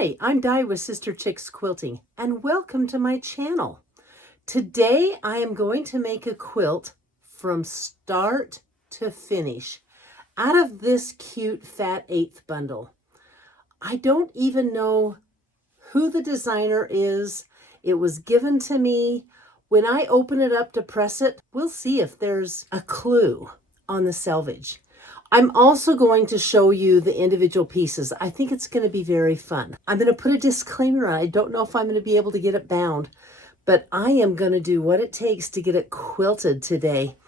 Hi, I'm Di with Sister Chicks Quilting, and welcome to my channel. Today I am going to make a quilt from start to finish out of this cute fat eighth bundle. I don't even know who the designer is. It was given to me. When I open it up to press it, we'll see if there's a clue on the selvage. I'm also going to show you the individual pieces. I think it's going to be very fun. I'm going to put a disclaimer on. I don't know if I'm going to be able to get it bound, but I am going to do what it takes to get it quilted today.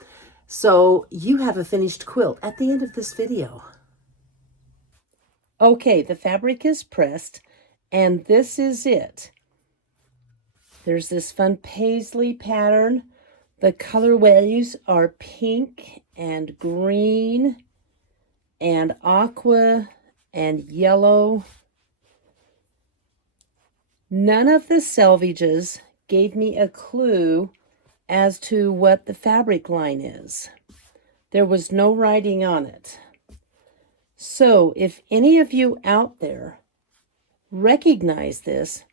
So you have a finished quilt at the end of this video. Okay, the fabric is pressed, and this is it. There's this fun paisley pattern. The colorways are pink and green and aqua and yellow. None of the selvages gave me a clue as to what the fabric line is. There was no writing on it. So if any of you out there recognize this,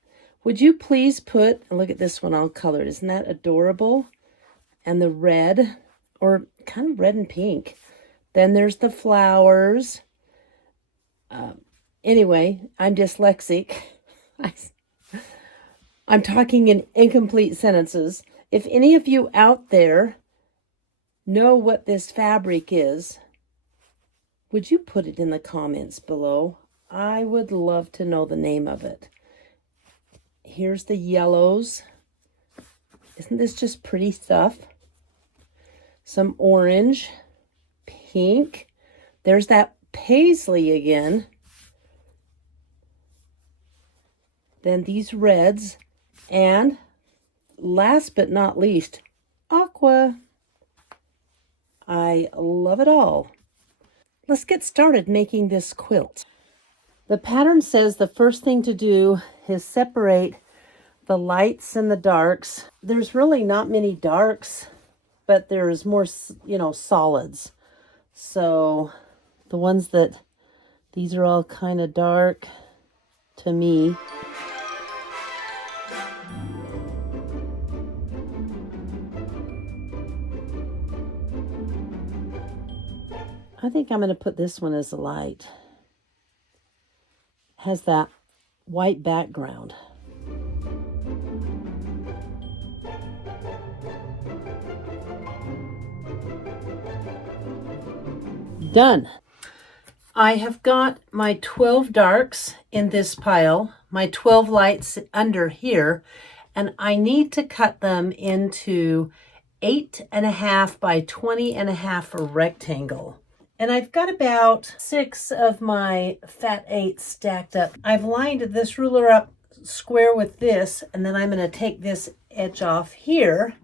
would you please put, look at this one all colored. Isn't that adorable? And the red, or kind of red and pink. Then there's the flowers. Anyway, I'm dyslexic. I'm talking in incomplete sentences. If any of you out there know what this fabric is, would you put it in the comments below? I would love to know the name of it. Here's the yellows. Isn't this just pretty stuff? Some orange, pink. There's that paisley again. Then these reds. And last but not least, aqua. I love it all. Let's get started making this quilt. The pattern says the first thing to do is separate the lights and the darks. There's really not many darks, but there's more, solids. So the ones that, these are all kind of dark to me. I think I'm going to put this one as a light. Has that white background. Done. I have got my 12 darks in this pile, my 12 lights under here, and I need to cut them into 8.5 by 20.5 for rectangle. And I've got about 6 of my fat 8s stacked up. I've lined this ruler up square with this, and then I'm going to take this edge off here.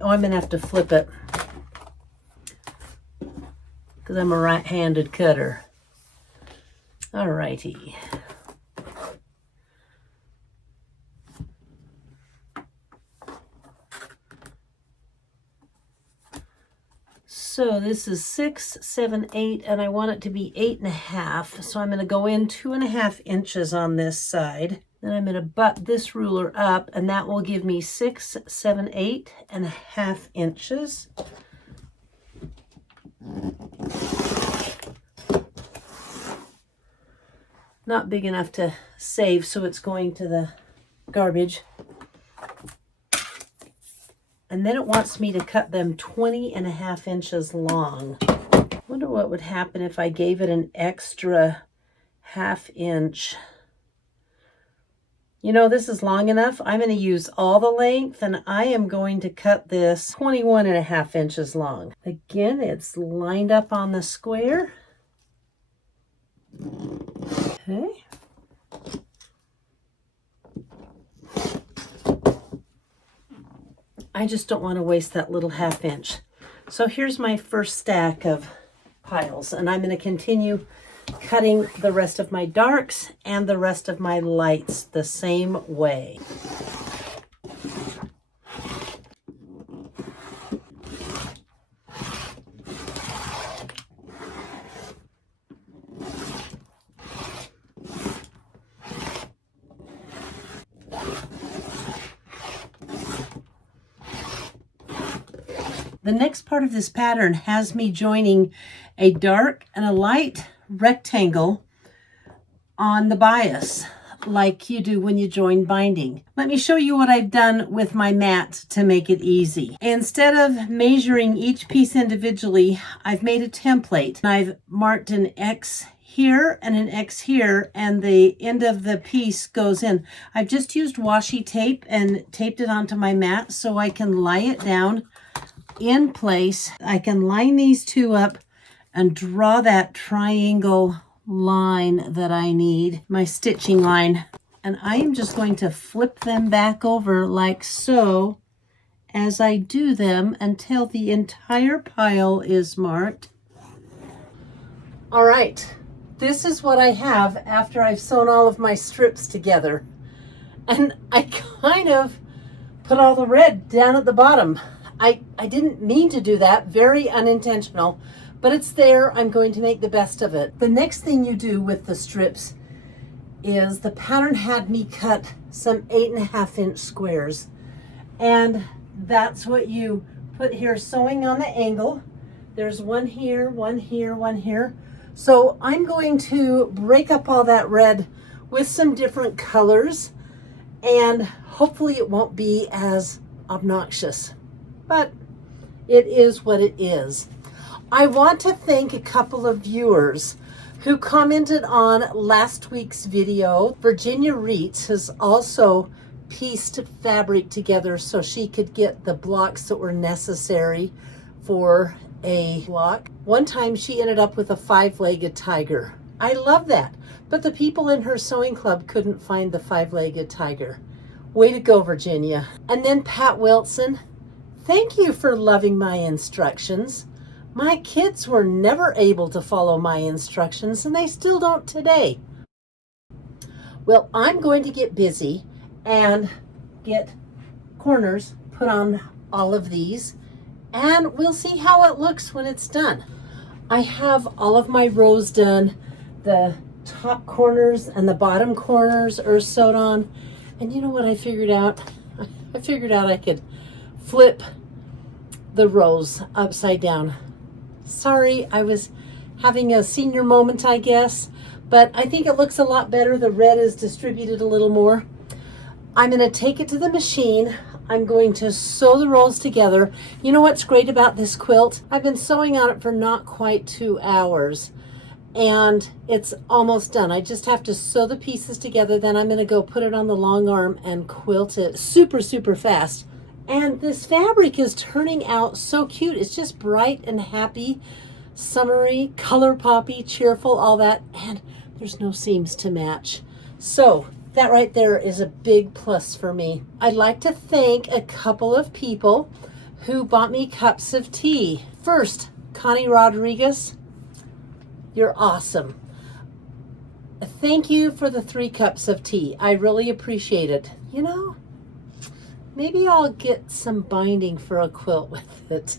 Oh, I'm going to have to flip it because I'm a right-handed cutter. All righty. So this is 6, 7, 8, and I want it to be 8.5. So I'm going to go in 2.5 inches on this side. Then I'm going to butt this ruler up, and that will give me 6, 7, 8.5 inches. Not big enough to save, so it's going to the garbage. And then it wants me to cut them 20.5 inches long. Wonder what would happen if I gave it an extra 1/2 inch. This is long enough. I'm going to use all the length, and I am going to cut this 21.5 inches long. Again, it's lined up on the square. Okay. I just don't want to waste that little 1/2 inch. So here's my first stack of piles, and I'm going to continue cutting the rest of my darks and the rest of my lights the same way. The next part of this pattern has me joining a dark and a light rectangle on the bias, like you do when you join binding. Let me show you what I've done with my mat to make it easy. Instead of measuring each piece individually, I've made a template. I've marked an X here and an X here, and the end of the piece goes in. I've just used washi tape and taped it onto my mat so I can lie it down in place. I can line these two up and draw that triangle line that I need, my stitching line. And I am just going to flip them back over like so as I do them until the entire pile is marked. All right, this is what I have after I've sewn all of my strips together. And I kind of put all the red down at the bottom. I didn't mean to do that, very unintentional, but it's there. I'm going to make the best of it. The next thing you do with the strips is the pattern had me cut some 8.5-inch squares. And that's what you put here, sewing on the angle. There's one here, one here, one here. So I'm going to break up all that red with some different colors, and hopefully it won't be as obnoxious, but it is what it is. I want to thank a couple of viewers who commented on last week's video. Virginia Reitz has also pieced fabric together so she could get the blocks that were necessary for a block. One time she ended up with a 5-legged tiger. I love that, but the people in her sewing club couldn't find the 5-legged tiger. Way to go, Virginia. And then Pat Wilson, thank you for loving my instructions. My kids were never able to follow my instructions, and they still don't today. Well, I'm going to get busy and get corners put on all of these, and we'll see how it looks when it's done. I have all of my rows done. The top corners and the bottom corners are sewed on. And you know what I figured out? I figured out I could flip the rows upside down. Sorry, I was having a senior moment, I guess, but I think it looks a lot better. The red is distributed a little more. I'm going to take it to the machine. I'm going to sew the rolls together. You know what's great about this quilt? I've been sewing on it for not quite 2 hours, and it's almost done. I just have to sew the pieces together, then I'm going to go put it on the long arm and quilt it super, super fast. And this fabric is turning out so cute. It's just bright and happy, summery, color poppy, cheerful, all that, and there's no seams to match. So that right there is a big plus for me. I'd like to thank a couple of people who bought me cups of tea. First, Connie Rodriguez, you're awesome. Thank you for the 3 cups of tea. I really appreciate it. You know, maybe I'll get some binding for a quilt with it.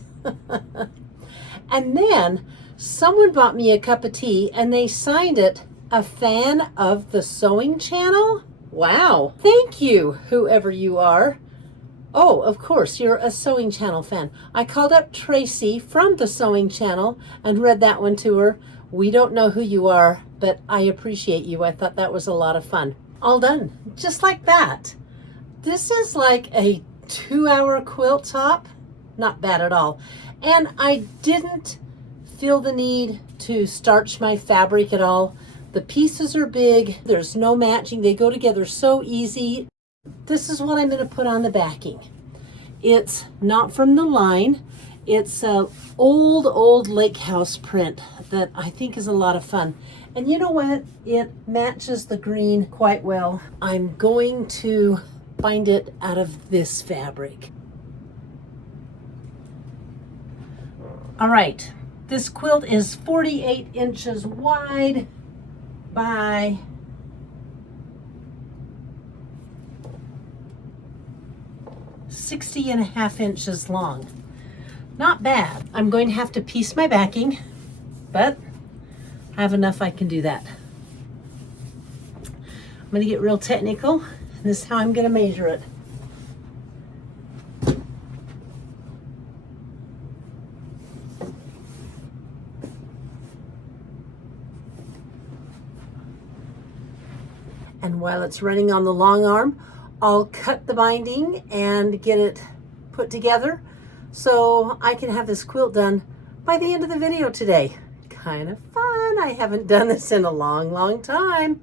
And then someone bought me a cup of tea and they signed it, a fan of the sewing channel. Wow. Thank you, whoever you are. Oh, of course, you're a sewing channel fan. I called up Tracy from the sewing channel and read that one to her. We don't know who you are, but I appreciate you. I thought that was a lot of fun. All done, just like that. This is like a 2-hour quilt top. Not bad at all. And I didn't feel the need to starch my fabric at all. The pieces are big. There's no matching. They go together so easy. This is what I'm going to put on the backing. It's not from the line. It's a old lake house print that I think is a lot of fun. And you know what? It matches the green quite well. I'm going to bind it out of this fabric. All right, this quilt is 48 inches wide by 60.5 inches long. Not bad. I'm going to have to piece my backing, but I have enough I can do that. I'm going to get real technical. This is how I'm going to measure it. And while it's running on the long arm, I'll cut the binding and get it put together so I can have this quilt done by the end of the video today. Kind of fun. I haven't done this in a long time,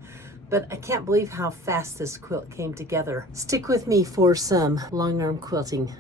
but I can't believe how fast this quilt came together. Stick with me for some long arm quilting.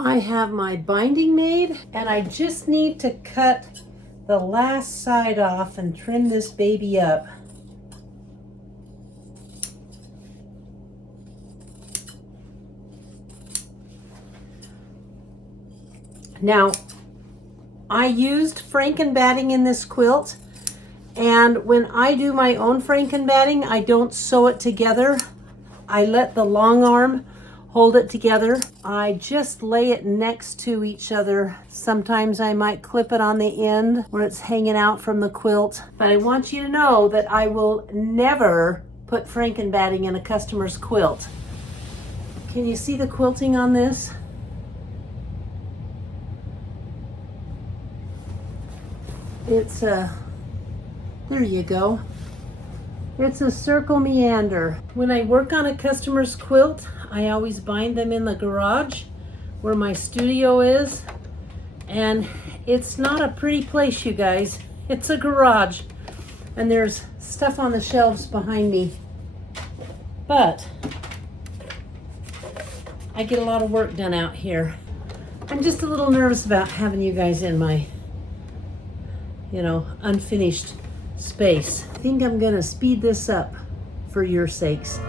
I have my binding made, and I just need to cut the last side off and trim this baby up. Now, I used frankenbatting in this quilt, and when I do my own frankenbatting, I don't sew it together. I let the long arm hold it together. I just lay it next to each other. Sometimes I might clip it on the end where it's hanging out from the quilt. But I want you to know that I will never put frankenbatting in a customer's quilt. Can you see the quilting on this? It's there you go. It's a circle meander. When I work on a customer's quilt, I always bind them in the garage where my studio is. And it's not a pretty place, you guys. It's a garage. And there's stuff on the shelves behind me. But I get a lot of work done out here. I'm just a little nervous about having you guys in my, unfinished space. I think I'm gonna speed this up for your sakes.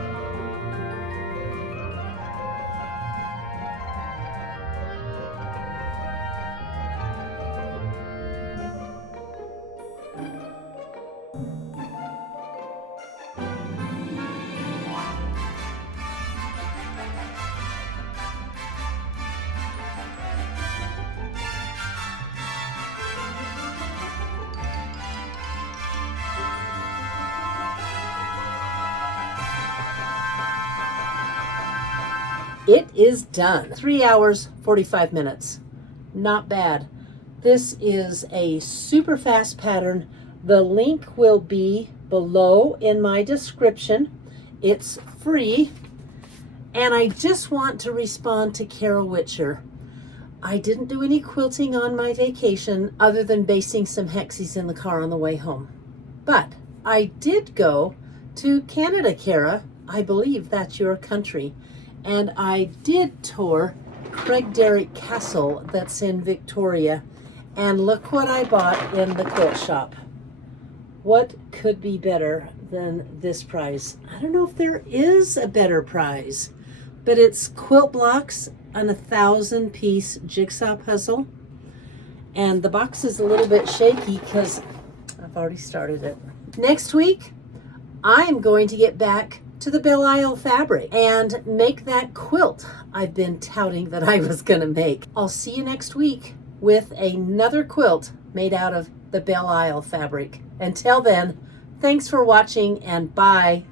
It is done. 3 hours, 45 minutes. Not bad. This is a super fast pattern. The link will be below in my description. It's free. And I just want to respond to Carol Witcher. I didn't do any quilting on my vacation other than basting some hexies in the car on the way home. But I did go to Canada, Cara. I believe that's your country. And I did tour Craigdarroch Castle that's in Victoria. And look what I bought in the quilt shop. What could be better than this prize? I don't know if there is a better prize, but it's quilt blocks on a 1,000-piece jigsaw puzzle. And the box is a little bit shaky because I've already started it. Next week, I'm going to get back to the Belle Isle fabric and make that quilt I've been touting that I was gonna make. I'll see you next week with another quilt made out of the Belle Isle fabric. Until then, thanks for watching and bye.